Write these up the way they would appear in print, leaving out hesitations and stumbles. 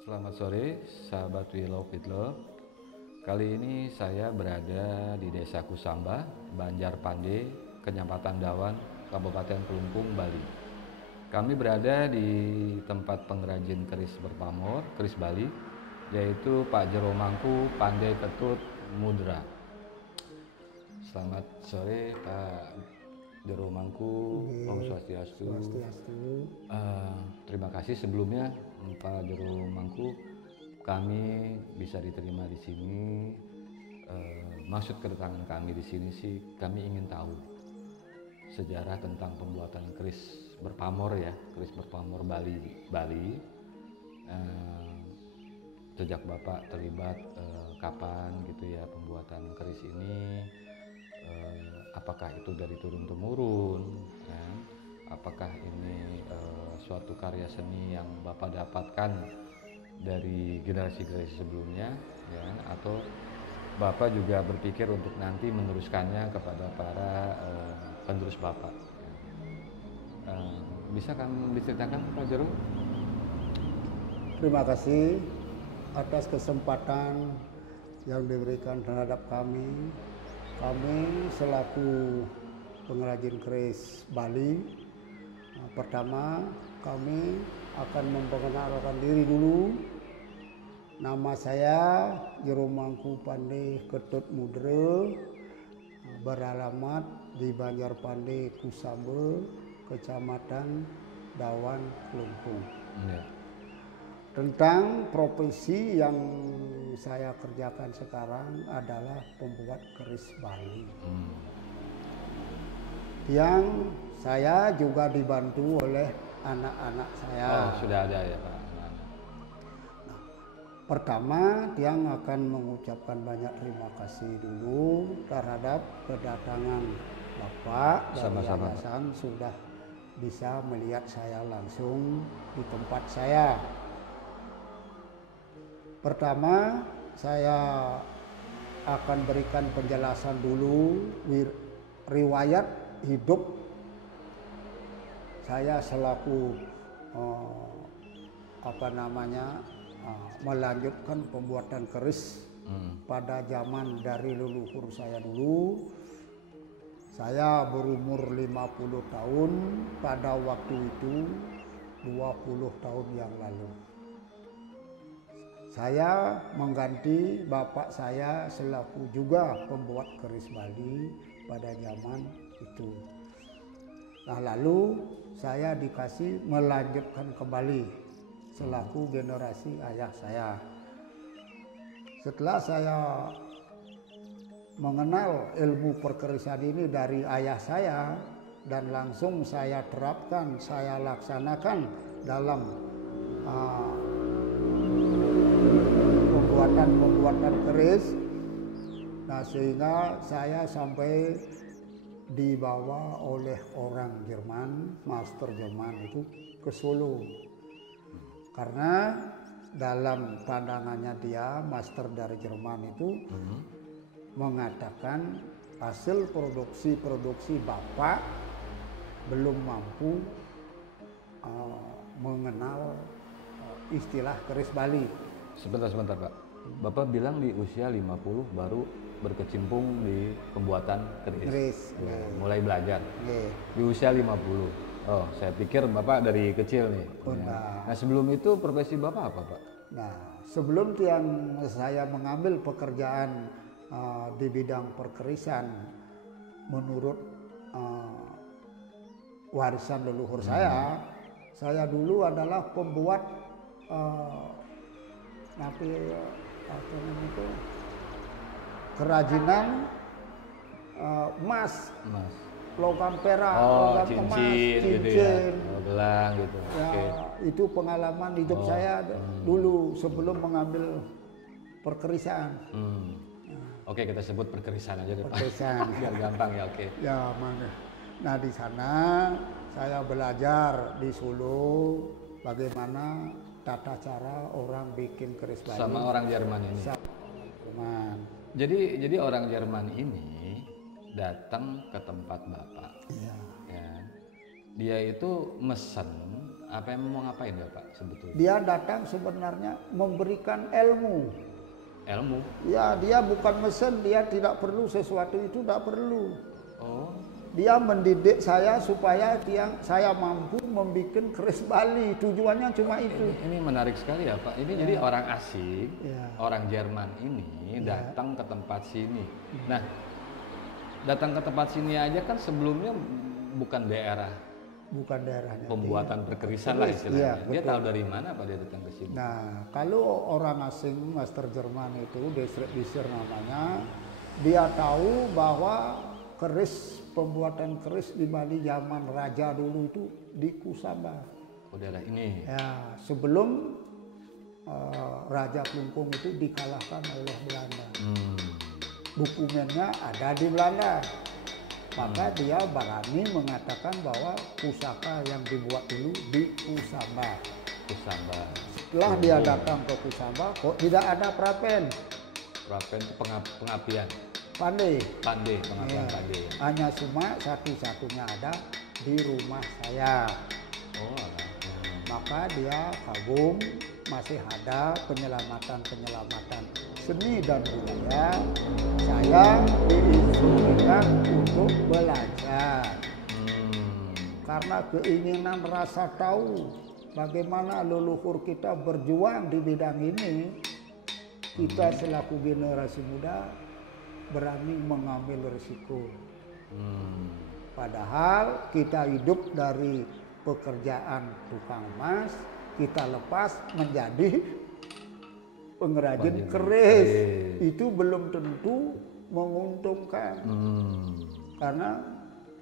Selamat sore, sahabat We Love It Love. Kali ini saya berada di Desa Kusamba, Banjarpande, Kecamatan Dawan, Kabupaten Kelungkung, Bali. Kami berada di tempat pengrajin keris berpamor, keris Bali, yaitu Pak Jero Mangku Pandai Ketut Mudra. Selamat sore Pak Jero Mangku, Om Swastiastu. Terima kasih sebelumnya Pak Jero Mangku, kami bisa diterima di sini. Maksud kedatangan kami di sini sih, kami ingin tahu sejarah tentang pembuatan keris berpamor ya, keris berpamor Bali. Sejak Bapak terlibat kapan gitu ya pembuatan keris ini? Apakah itu dari turun temurun? Ya? Apakah ini suatu karya seni yang Bapak dapatkan dari generasi-generasi sebelumnya, ya? Atau Bapak juga berpikir untuk nanti meneruskannya kepada para penerus Bapak? Bisa kami diceritakan Pak Jero? Terima kasih atas kesempatan yang diberikan terhadap kami. Kami selaku pengrajin keris Bali, pertama kami akan memperkenalkan diri dulu. Nama saya Jero Mangku Pandai Ketut Mudra, beralamat di Banjarpande Kusamba, Kecamatan Dawan, Kelungkung. Ya. Tentang profesi yang saya kerjakan sekarang adalah pembuat keris Bali. Yang saya juga dibantu oleh anak-anak saya. Oh, sudah ada ya Pak? Pertama, Tiang akan mengucapkan banyak terima kasih dulu terhadap kedatangan Bapak dari Sama-sama, yayasan sudah bisa melihat saya langsung di tempat saya. Pertama, saya akan berikan penjelasan dulu riwayat hidup saya selaku melanjutkan pembuatan keris pada zaman dari leluhur saya dulu. Saya berumur 50 tahun pada waktu itu 20 tahun yang lalu. Saya mengganti bapak saya selaku juga pembuat keris Bali pada zaman itu. Nah, lalu saya dikasih melanjutkan kembali selaku generasi ayah saya. Setelah saya mengenal ilmu perkerisan ini dari ayah saya dan langsung saya terapkan, saya laksanakan dalam pembuatan keris. Nah, sehingga saya sampai dibawa oleh orang Jerman, master Jerman itu ke Solo. Karena dalam pandangannya dia, master dari Jerman itu mengatakan hasil produksi Bapak belum mampu mengenal istilah keris Bali. Sebentar Pak. Bapak bilang di usia 50 baru berkecimpung di pembuatan keris. Ya, mulai belajar. Di usia 50. Oh, saya pikir Bapak dari kecil nih. Ya. Nah, sebelum itu profesi Bapak apa, Pak? Nah, sebelum saya mengambil pekerjaan di bidang perkerisan menurut warisan leluhur saya dulu adalah pembuat kerajinan emas, logam perak, logam emas, cincin, gitu ya, gelang gitu. Ya, itu pengalaman hidup saya dulu sebelum mengambil perkerisan. Oke, kita sebut perkerisan aja deh, Pak. Perkerisan. Biar gampang ya, oke. Ya, mana. Nah, di sana saya belajar di Solo bagaimana tata cara orang bikin keris Bali. Sama orang Jerman ini. Jerman. Jadi orang Jerman ini datang ke tempat Bapak. Ya. Ya. Dia itu mesen Apa yang mau ngapain ya Pak sebetulnya? Dia datang sebenarnya memberikan ilmu. Ilmu? Ya, dia bukan mesin, dia tidak perlu sesuatu itu, tidak perlu. Oh. Dia mendidik saya supaya saya mampu membuat keris Bali. Tujuannya cuma itu. Ini menarik sekali ya Pak. Ini jadi orang asing, orang Jerman ini datang ke tempat sini. Nah, datang ke tempat sini aja kan sebelumnya bukan daerahnya pembuatan perkerisan lah istilahnya. Dia tahu dari mana Pak dia datang ke sini? Nah, kalau orang asing Master Jerman itu, Distrik Bisir namanya, dia tahu bahwa pembuatan keris di Bali zaman raja dulu itu di Kusamba. Oh, daerah ini. Ya, sebelum Raja Kelungkung itu dikalahkan oleh Belanda. Dokumennya ada di Belanda. Maka dia berani mengatakan bahwa pusaka yang dibuat dulu di Kusamba. Setelah dia datang ke Kusamba, kok tidak ada prapen? Prapen itu pengapian. Pandai. Pengapian pandai. Hanya cuma satu-satunya ada di rumah saya. Oh, maka dia kagum masih ada penyelamatan seni dan budaya. Saya diinstruksikan untuk belajar karena keinginan rasa tahu bagaimana leluhur kita berjuang di bidang ini. Kita selaku generasi muda berani mengambil risiko. Padahal kita hidup dari pekerjaan tukang emas, kita lepas menjadi pengrajin keris. Itu belum tentu menguntungkan. Karena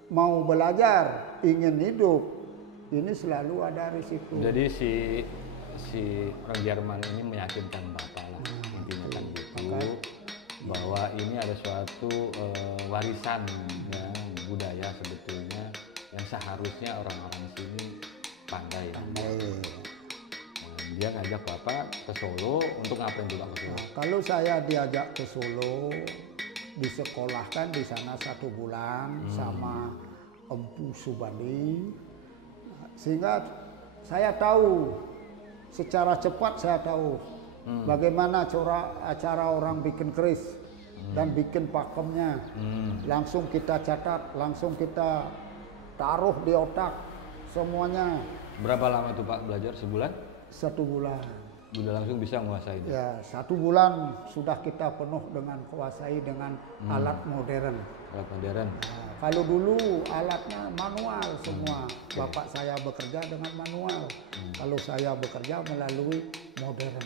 mau belajar, ingin hidup, ini selalu ada risiko. Jadi si orang Jerman ini meyakinkan Bapak lah, intinya kan gitu, bahwa ini ada suatu warisan ya, budaya sebetulnya yang seharusnya orang-orang sini pandai. Dia ngajak Bapak ke Solo untuk ngapain juga ke Solo? Nah, kalau saya diajak ke Solo, disekolahkan di sana 1 bulan sama Empu Subandi, sehingga saya tahu secara cepat bagaimana cara orang bikin keris dan bikin pakemnya. Langsung kita catat, langsung kita taruh di otak semuanya. Berapa lama tuh Pak belajar? Sebulan? 1 bulan. Udah langsung bisa menguasai itu? Ya, 1 bulan sudah kita penuh dengan kuasai dengan alat modern. Nah, kalau dulu alatnya manual semua. Bapak saya bekerja dengan manual. Kalau saya bekerja melalui modern.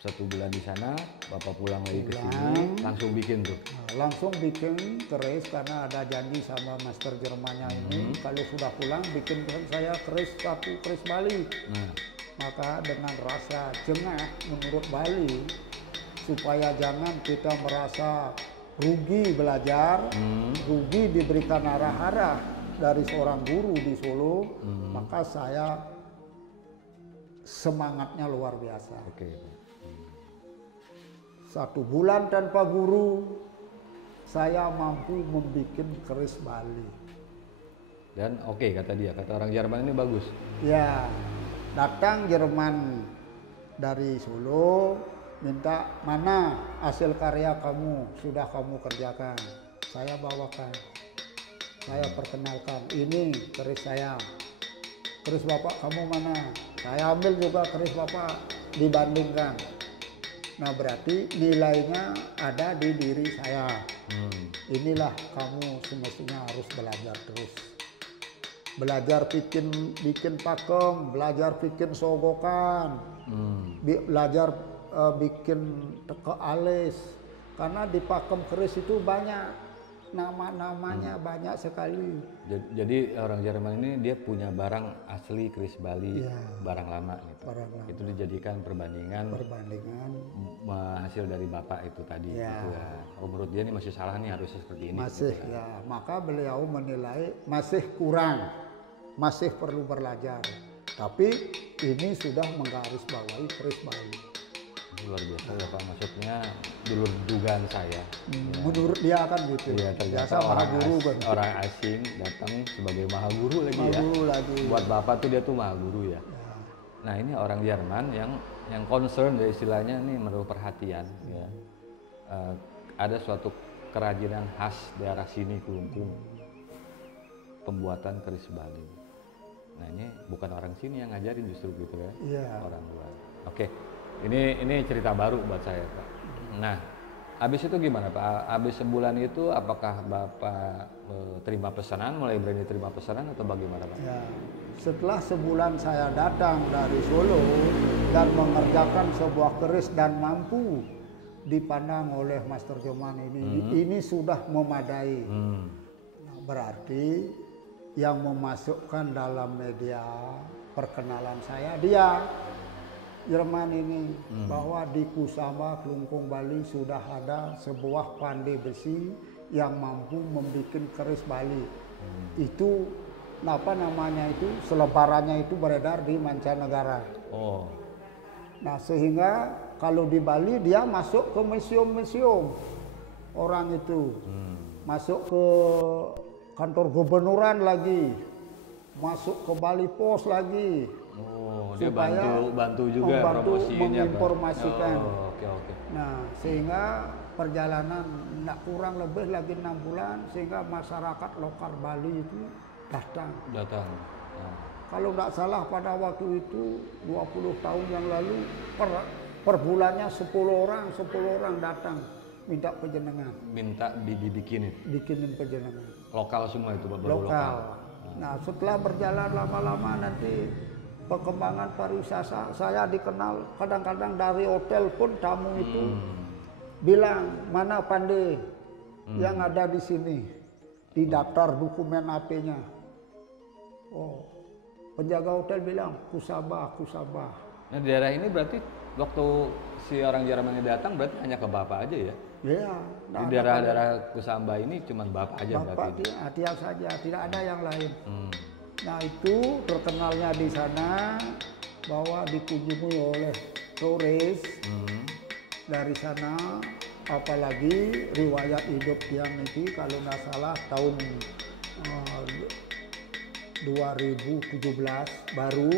1 bulan di sana, Bapak pulang lagi ke sini, langsung bikin tuh? Nah, langsung bikin keris karena ada janji sama Master Jermannya ini. Kalau sudah pulang bikin saya keris 1 keris Bali. Maka dengan rasa jengah menurut Bali, supaya jangan kita merasa rugi belajar, rugi diberikan arah-arah dari seorang guru di Solo, maka saya semangatnya luar biasa. 1 bulan tanpa guru, saya mampu membuat keris Bali. Dan kata dia, kata orang Jerman ini bagus. Ya, datang Jerman dari Solo, minta mana hasil karya kamu sudah kamu kerjakan. Saya bawakan, saya perkenalkan, ini keris saya. Keris Bapak kamu mana? Saya ambil juga keris Bapak, dibandingkan. Nah, berarti nilainya ada di diri saya. Inilah kamu semestinya harus belajar terus. Belajar bikin pakem, belajar bikin sogokan, belajar bikin teke alis. Karena di pakem keris itu banyak nama-namanya, banyak sekali. Jadi orang Jerman ini dia punya barang asli keris Bali, barang lama gitu. Itu dijadikan perbandingan hasil dari Bapak itu tadi. Gitu ya. Menurut dia ini masih salah nih, harusnya seperti ini. Masih gitu ya. Maka beliau menilai masih kurang, masih perlu belajar. Tapi ini sudah menggarisbawahi keris Bali. Luar biasa ya Pak, maksudnya dulu dugaan saya. Menurut dia kan gitu. Iya, ternyata Biasa maha guru kan. orang asing datang sebagai maha guru lagi Maha ya. guru lagi. Buat Bapak tuh dia tuh maha guru ya. Nah ini orang Jerman yang concern ya istilahnya nih menaruh perhatian ya. Ada suatu kerajinan khas daerah sini Kelungkung, pembuatan keris Bali. Nah ini bukan orang sini yang ngajarin justru gitu ya, orang luar. Oke, ini cerita baru buat saya Pak. Nah, habis itu gimana Pak? Habis sebulan itu apakah Bapak terima pesanan, mulai berani terima pesanan atau bagaimana Pak? Ya, setelah sebulan saya datang dari Solo dan mengerjakan sebuah keris dan mampu dipandang oleh Master Joman ini sudah memadai. Nah, berarti yang memasukkan dalam media perkenalan saya dia Jerman ini bahwa di Kusamba Kelungkung Bali sudah ada sebuah pandai besi yang mampu membuat keris Bali. Itu apa namanya itu selebarannya itu beredar di mancanegara. Nah sehingga kalau di Bali dia masuk ke museum-museum orang itu, masuk ke kantor gubernuran lagi, masuk ke Bali Pos lagi. Dia bantu juga menginformasikan. Oke. Nah sehingga perjalanan tidak kurang lebih lagi 6 bulan sehingga masyarakat lokal Bali itu datang. Kalau tidak salah pada waktu itu 20 tahun yang lalu per bulannya 10 orang datang minta penjenengan. Minta dibikinin penjenengan. Lokal semua itu Bapak? Lokal. Nah setelah berjalan lama-lama nanti perkembangan pariwisata saya dikenal kadang-kadang dari hotel pun tamu itu bilang mana pandai yang ada di sini di daftar dokumen AP-nya. Penjaga hotel bilang Kusaba. Nah di daerah ini berarti waktu si orang Jerman ini datang berarti hanya ke Bapak aja ya? Iya. Di daerah Kusamba ini cuma Bapak aja berarti? Bapak dia saja, tidak ada yang lain. Nah itu terkenalnya di sana bahwa dikunjungi oleh turis dari sana, apalagi riwayat hidup yang itu kalau nggak salah tahun 2017 baru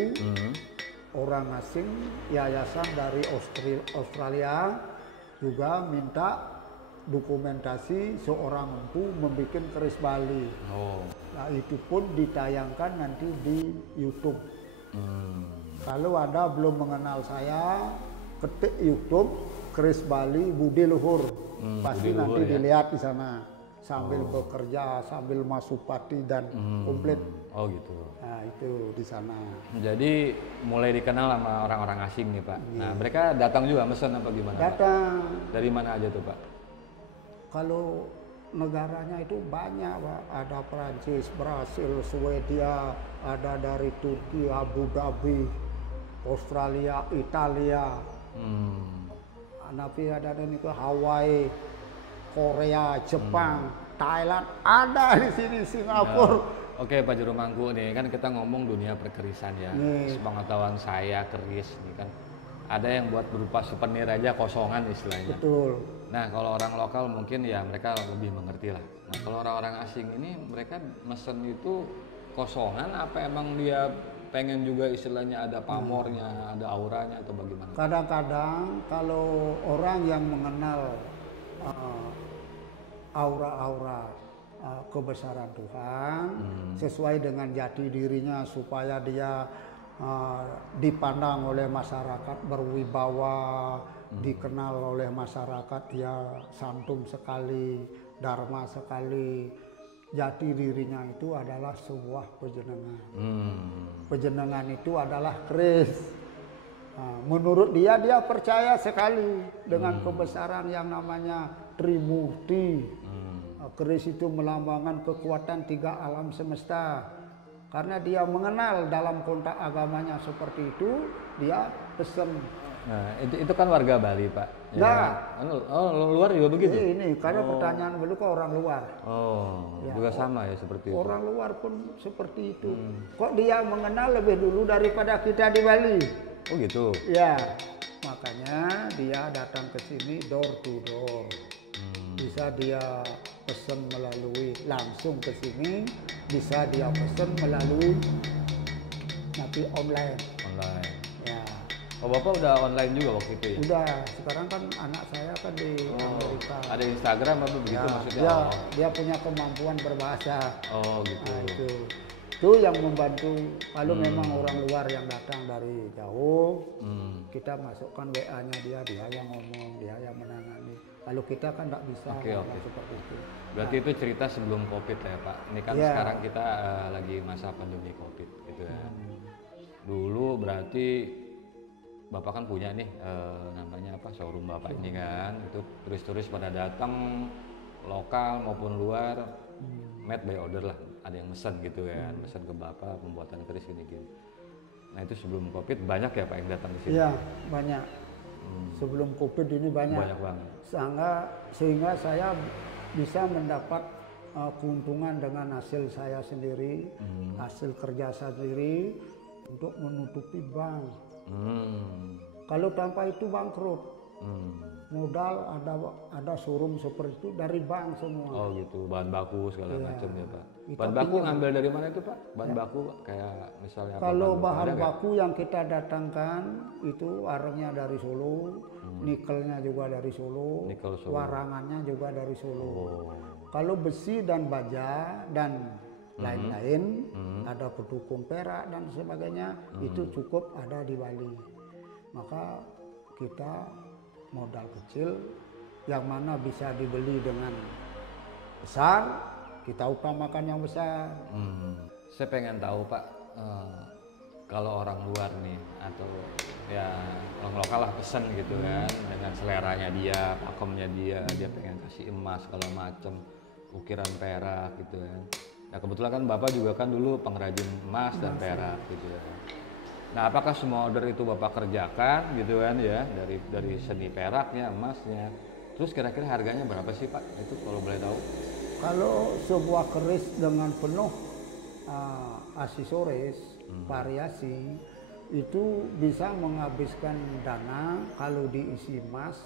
orang asing yayasan dari Australia juga minta dokumentasi seorang empu membuat keris Bali. Nah itu pun ditayangkan nanti di YouTube. Kalau ada belum mengenal saya, ketik YouTube keris Bali Budi Luhur, pasti Budi Luhur, nanti dilihat di sana sambil bekerja, sambil masuk pati dan komplit. Gitu. Nah itu di sana. Jadi mulai dikenal sama orang-orang asing nih Pak. Nah mereka datang juga mesen apa gimana? Datang. Pak? Dari mana aja tuh Pak? Kalau negaranya itu banyak Pak. Ada Prancis, Brasil, Swedia, ada dari Turki, Abu Dhabi, Australia, Italia. Tapi ada dari ke Hawaii, Korea, Jepang, Thailand, ada di sini Singapura. Oke Pak Juru Mangku nih kan kita ngomong dunia perkerisan ya. Sepengetahuan saya keris nih kan ada yang buat berupa souvenir aja kosongan istilahnya. Betul. Nah kalau orang lokal mungkin ya mereka lebih mengerti lah. Nah kalau orang-orang asing ini mereka mesen itu kosongan apa emang dia pengen juga istilahnya ada pamornya, ada auranya atau bagaimana? Kadang-kadang kalau orang yang mengenal aura-aura kebesaran Tuhan sesuai dengan jati dirinya supaya dia dipandang oleh masyarakat berwibawa, dikenal oleh masyarakat dia santun sekali, dharma sekali. Jati dirinya itu adalah sebuah penjenengan. Penjenengan itu adalah keris. Menurut dia percaya sekali dengan kebesaran yang namanya Trimurti. Keris itu melambangkan kekuatan 3 alam semesta. Karena dia mengenal dalam konteks agamanya seperti itu, dia pesen. Nah, itu kan warga Bali, Pak. Ya. Luar juga begitu? Ini karena pertanyaan dulu ke orang luar. Ya, juga sama ya seperti itu. Orang luar pun seperti itu. Kok dia mengenal lebih dulu daripada kita di Bali? Oh gitu? Ya, makanya awalnya dia datang ke sini door to door. Bisa dia pesan melalui langsung ke sini, bisa dia pesan melalui nanti online. Online. Ya. Oh, Bapak udah online juga waktu itu ya? Udah, sekarang kan anak saya kan di Amerika. Ada Instagram apa begitu Ya, maksudnya? dia punya kemampuan berbahasa. Oh gitu. Nah, itu yang membantu kalau memang orang luar yang datang dari jauh, kita masukkan WA-nya dia yang ngomong, dia yang menangani. Kalau kita kan nggak bisa seperti itu. Berarti itu cerita sebelum COVID ya Pak. Ini kan sekarang kita lagi masa pandemi COVID gitu ya. Dulu berarti Bapak kan punya nih namanya apa showroom Bapak ini kan. Itu turis-turis pada datang lokal maupun luar, made by order lah. Ada yang mesen gitu kan, mesen ke Bapak pembuatan keris gini-gini. Nah itu sebelum COVID banyak ya Pak yang datang ke sini? Iya banyak. Sebelum COVID ini banyak. Banyak banget. Sehingga saya bisa mendapat keuntungan dengan hasil saya sendiri, hasil kerja saya sendiri untuk menutupi bank. Kalau tanpa itu bangkrut. Modal ada showroom seperti itu dari bank semua. Oh gitu, bahan baku segala macam ya Pak. Bahan baku ngambil dari mana itu Pak? Bahan baku kayak misalnya apa? Kalau bahan baku yang kita datangkan itu arangnya dari Solo, nikelnya juga dari Solo, warangannya juga dari Solo. Kalau besi dan baja dan lain-lain, ada pendukung perak dan sebagainya, itu cukup ada di Bali. Maka kita modal kecil yang mana bisa dibeli dengan besar, kita utamakan yang besar. Saya pengen tahu Pak, kalau orang luar nih atau ya orang lokal lah pesen gitu kan, dengan seleranya dia, pakemnya dia pengen kasih emas segala macem, ukiran perak gitu kan. Nah kebetulan kan Bapak juga kan dulu pengrajin emas dan perak gitu ya. Nah, apakah semua order itu Bapak kerjakan gitu kan ya, dari seni peraknya, emasnya. Terus kira-kira harganya berapa sih Pak? Itu kalau boleh tahu. Kalau sebuah keris dengan penuh aksesoris, variasi, itu bisa menghabiskan dana kalau diisi emas,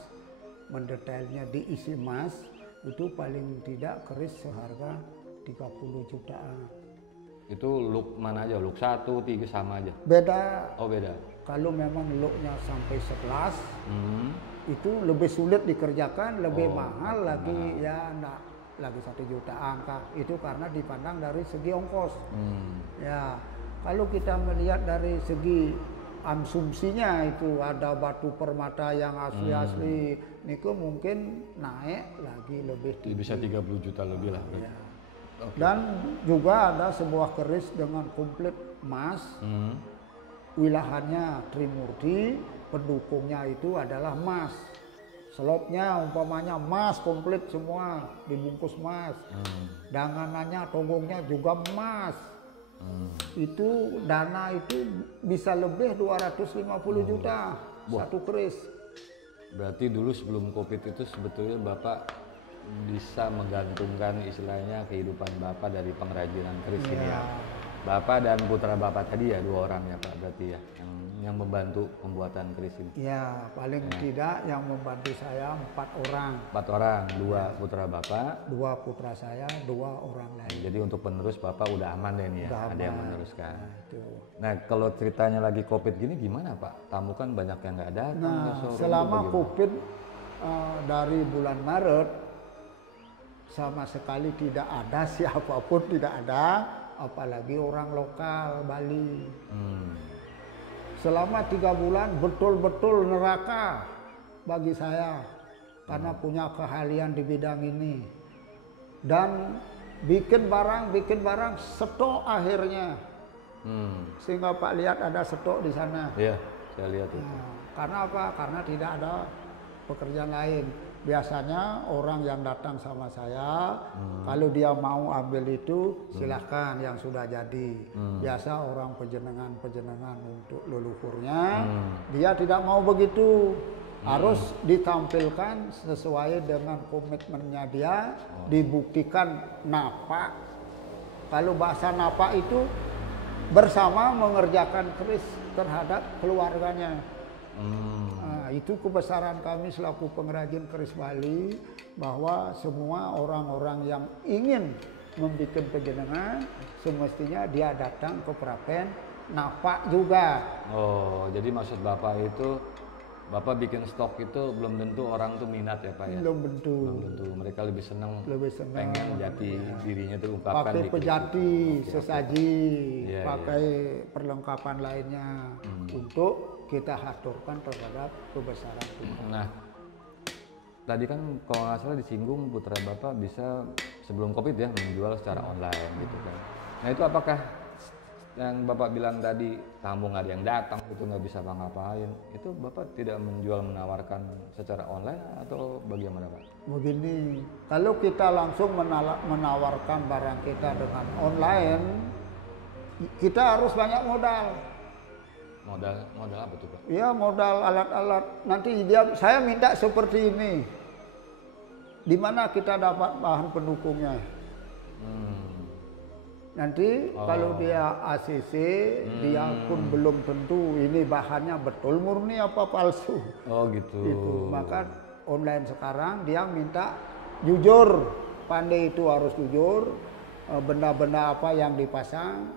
mendetailnya diisi emas, itu paling tidak keris seharga 30 jutaan. Itu look mana aja? Look 1, 3 sama aja? Beda. Oh beda. Kalau memang looknya sampai 11, itu lebih sulit dikerjakan, lebih mahal lagi, ya enggak lagi 1 juta angka. Itu karena dipandang dari segi ongkos. Ya, kalau kita melihat dari segi konsumsinya itu ada batu permata yang asli-asli, niku mungkin naik lagi lebih tinggi. Bisa 30 juta lebih lah. Ya. Dan juga ada sebuah keris dengan komplit emas, wilahannya trimurti, pendukungnya itu adalah emas. Selopnya umpamanya emas komplit semua, dibungkus emas. Danganannya, tonggongnya juga emas. Itu dana itu bisa lebih 250 juta satu keris. Berarti dulu sebelum COVID itu sebetulnya Bapak bisa menggantungkan istilahnya kehidupan Bapak dari pengrajinan keris ini ya. Bapak dan putra Bapak tadi ya, 2 orang ya Pak berarti ya yang membantu pembuatan keris ini. Ya, paling tidak yang membantu saya 4 orang. 4 orang, 2 putra Bapak, 2 putra saya, 2 orang lain. Jadi untuk penerus Bapak udah aman deh nih ya, Udah ada yang aman. meneruskan. Itu. Nah kalau ceritanya lagi COVID gini gimana Pak? Tamu kan banyak yang nggak datang. Nah, showroom selama tuh COVID dari bulan Maret sama sekali tidak ada siapapun, tidak ada, apalagi orang lokal Bali. Selama 3 bulan betul-betul neraka bagi saya karena punya keahlian di bidang ini. Dan bikin barang stok akhirnya. Sehingga Pak lihat ada stok di sana. Iya, saya lihat itu. Nah, karena apa? Karena tidak ada pekerjaan lain. Biasanya orang yang datang sama saya, kalau dia mau ambil itu silahkan yang sudah jadi. Biasa orang penjenengan untuk leluhurnya, dia tidak mau begitu. Harus ditampilkan sesuai dengan komitmennya dia, dibuktikan napak. Kalau bahasa napak itu bersama mengerjakan keris terhadap keluarganya. Nah, itu kebesaran kami selaku pengrajin keris Bali, bahwa semua orang-orang yang ingin membuat pejenengan semestinya dia datang ke Prapen napak juga. Oh, jadi maksud Bapak itu Bapak bikin stok itu belum tentu orang tuh minat ya Pak ya? Belum tentu. Belum tentu. Mereka lebih senang pengen jati dirinya terungkapkan pakai di pejati, sesaji, Iya, pakai perlengkapan lainnya untuk kita haturkan terhadap kebesaran Tuhan. Nah, tadi kan kalau nggak salah disinggung putra Bapak bisa sebelum Covid ya menjual secara online gitu kan. Nah itu apakah yang Bapak bilang tadi tamu nggak ada yang datang itu nggak bisa ngapain, itu Bapak tidak menjual menawarkan secara online atau bagaimana Pak? Begini, kalau kita langsung menawarkan barang kita dengan online, kita harus banyak modal. Modal apa tuh Pak? Ya modal alat-alat. Nanti saya minta seperti ini. Di mana kita dapat bahan pendukungnya? Nanti kalau dia ACC, dia pun belum tentu ini bahannya betul murni apa palsu. Oh gitu. Gitu. Maka online sekarang dia minta jujur, pandai itu harus jujur, benda-benda apa yang dipasang,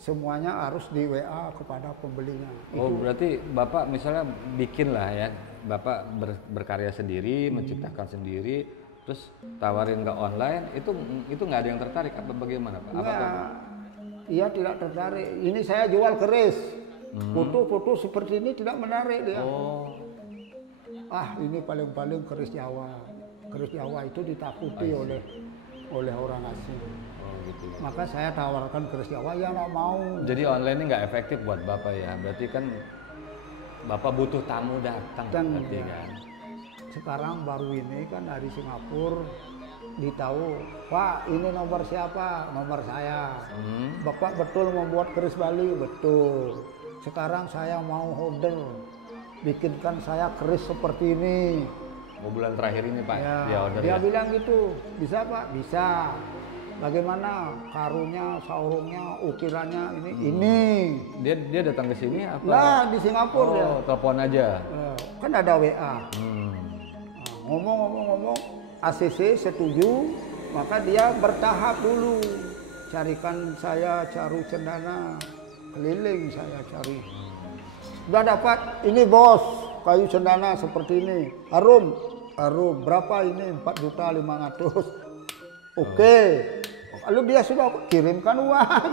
semuanya harus di WA kepada pembelinya. Oh itu. Berarti Bapak misalnya bikin lah ya, Bapak berkarya sendiri, menciptakan sendiri, terus tawarin ke online, itu nggak ada yang tertarik apa bagaimana Pak? Iya tidak tertarik. Ini saya jual keris, foto-foto seperti ini tidak menarik dia. Oh. Ini paling-paling keris Jawa. Keris Jawa itu ditakuti oleh orang asing. Oh gitu. Maka saya tawarkan keris Jawa, ya nggak mau. Jadi online ini nggak efektif buat Bapak ya? Berarti kan Bapak butuh tamu datang berarti kan? Sekarang baru ini kan dari Singapura ditahu, Pak ini nomor siapa? Nomor saya. Bapak betul membuat keris Bali? Betul. Sekarang saya mau order, bikinkan saya keris seperti ini. Bulan terakhir ini Pak, ya, dia bilang gitu, bisa Pak? Bisa. Bagaimana karungnya, saurungnya, ukirannya ini? Dia datang ke sini apa? Nah di Singapura ya. Telepon aja. Kan ada WA. Ngomong-ngomong ACC setuju, maka dia bertahap dulu. Carikan saya caru cendana, keliling saya cari. Sudah dapat, ini bos, kayu cendana seperti ini. Harum, berapa ini? 4.500.000. Oke. Lalu dia sudah kirimkan uang.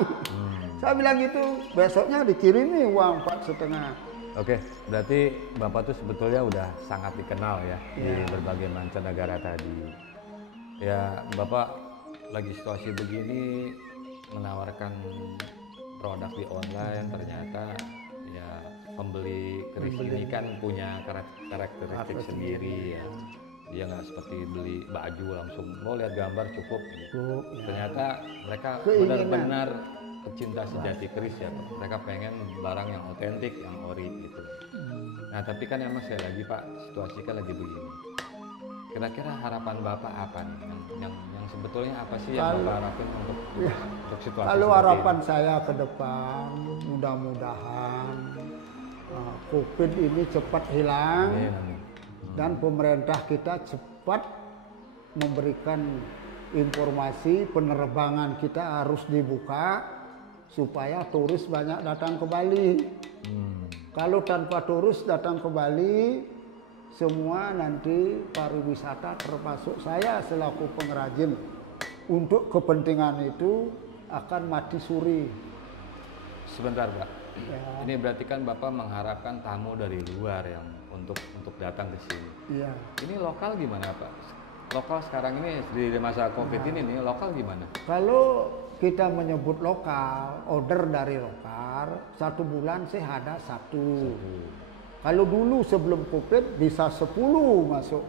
Saya bilang gitu, besoknya dikirimi uang 4,5. Oke, berarti Bapak tuh sebetulnya udah sangat dikenal ya di berbagai mancanegara tadi. Ya, Bapak lagi situasi begini menawarkan produk di online, ternyata ya pembeli keris ini kan punya karakteristik sendiri ya. Dia nggak seperti beli baju langsung mau lihat gambar cukup. Ternyata mereka benar-benar pecinta sejati keris ya, mereka pengen barang yang otentik, yang ori gitu. Nah tapi kan emang sekali lagi Pak, situasi kan lagi begini. Kira-kira harapan Bapak apa nih? Yang sebetulnya apa sih yang Bapak harapin untuk situasi? Kalau harapan saya ke depan, mudah-mudahan COVID ini cepat hilang dan pemerintah kita cepat memberikan informasi penerbangan kita harus dibuka supaya turis banyak datang ke Bali. Kalau tanpa turis datang ke Bali, semua nanti pariwisata termasuk saya selaku pengrajin untuk kepentingan itu akan mati suri. Sebentar Pak, ini berarti kan Bapak mengharapkan tamu dari luar yang untuk datang ke sini. Iya. Ini lokal gimana Pak? Lokal sekarang ini di masa COVID ini nih lokal gimana? Kalau kita menyebut lokal, order dari lokal, 1 bulan sih ada 1. Kalau dulu sebelum COVID bisa 10 masuk.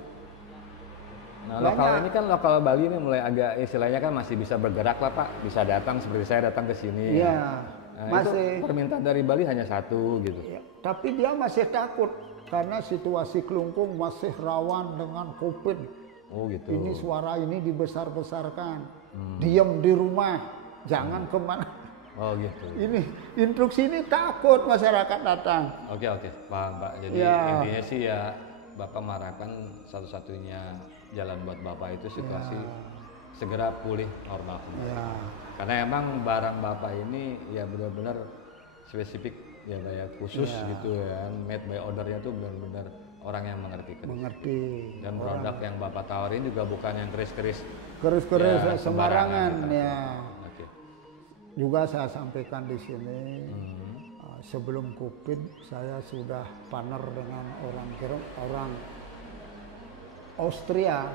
Nah lokal ini kan lokal Bali ini mulai agak istilahnya kan masih bisa bergerak lah Pak, bisa datang seperti saya datang ke sini. Iya. Nah, masih. Permintaan dari Bali hanya 1 gitu. Ya, tapi dia masih takut karena situasi Kelungkung masih rawan dengan COVID. Oh gitu. Ini suara ini dibesar-besarkan. Diam di rumah, jangan kemana. Oh gitu. Ini instruksi ini takut masyarakat datang. Oke, paham Pak. Jadi Ya. intinya sih ya Bapak mengharapkan satu-satunya jalan buat Bapak itu situasi segera pulih normal. Ya. Karena emang barang Bapak ini ya benar-benar spesifik ya kayak khusus gitu ya, made by ordernya tuh benar-benar orang yang mengerti keris. Mengerti. Dan produk yang Bapak tawarin juga bukan yang keris-keris Keris-keris sembarangan gitu. ya. Oke. Juga saya sampaikan di sini, sebelum COVID saya sudah partner dengan orang Austria.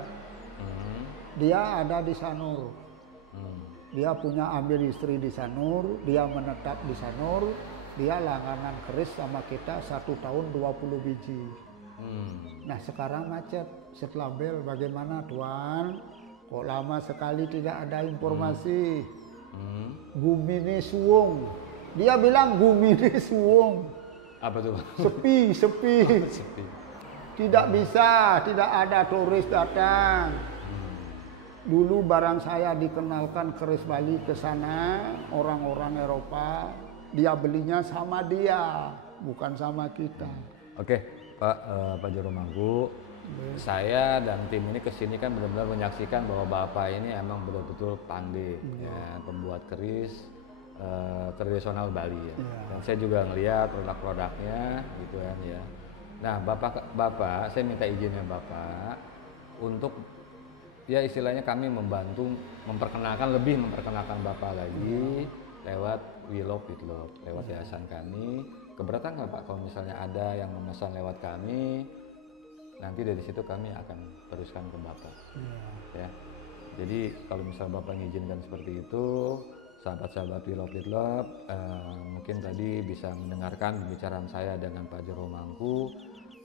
Dia ada di Sanur. Dia punya ambil istri di Sanur, dia menetap di Sanur, dia langganan keris sama kita 1 tahun 20 biji. Nah sekarang macet, setelah bel bagaimana Tuan? Kok lama sekali tidak ada informasi? Gumine suwung. Dia bilang Gumine suwung. Apa tuh? Sepi. Sepi. Tidak bisa, tidak ada turis datang. Dulu barang saya dikenalkan keris Bali ke sana, orang-orang Eropa, dia belinya sama dia, bukan sama kita. Oke, Pak Jero Mangku. Saya dan tim ini kesini kan benar-benar menyaksikan bahwa Bapak ini emang betul-betul pandai ya, pembuat keris tradisional Bali ya. Dan saya juga ngelihat produk-produknya gitu kan ya. Nah, Bapak, saya minta izinnya Bapak untuk ya istilahnya kami membantu memperkenalkan Bapak lagi lewat We Love With Love, lewat yayasan kami. Keberatan nggak Pak kalau misalnya ada yang memesan lewat kami? Nanti dari situ kami akan teruskan ke Bapak. Ya. Jadi kalau misalnya Bapak mengizinkan seperti itu, sahabat-sahabat We Love With Love mungkin tadi bisa mendengarkan pembicaraan saya dengan Pak Jero Mangku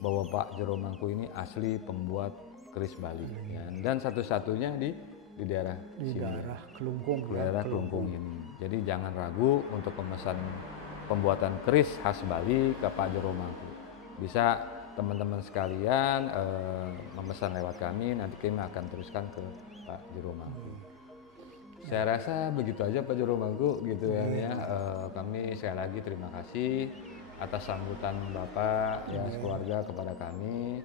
bahwa Pak Jero Mangku ini asli pembuat keris Bali ya. Dan satu-satunya di daerah sini, daerah Kelungkung. daerah Kelungkung ini. Jadi jangan ragu untuk memesan pembuatan keris khas Bali ke Pak Jero Mangku. Bisa teman-teman sekalian memesan lewat kami, nanti kami akan teruskan ke Pak Jero Mangku. Saya rasa begitu aja Pak Jero Mangku gitu ya. Kami sekali lagi terima kasih atas sambutan Bapak ya sekeluarga kepada kami.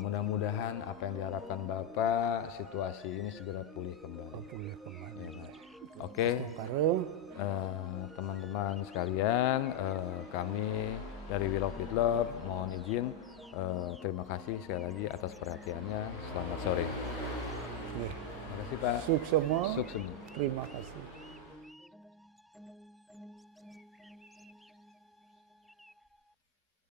Mudah-mudahan apa yang diharapkan Bapak, situasi ini segera pulih kembali. Ya, Oke, teman-teman sekalian, kami dari We Love With Love mohon izin, terima kasih sekali lagi atas perhatiannya. Selamat sore. Terima kasih Pak. Suk semua. Suk semua. Terima kasih.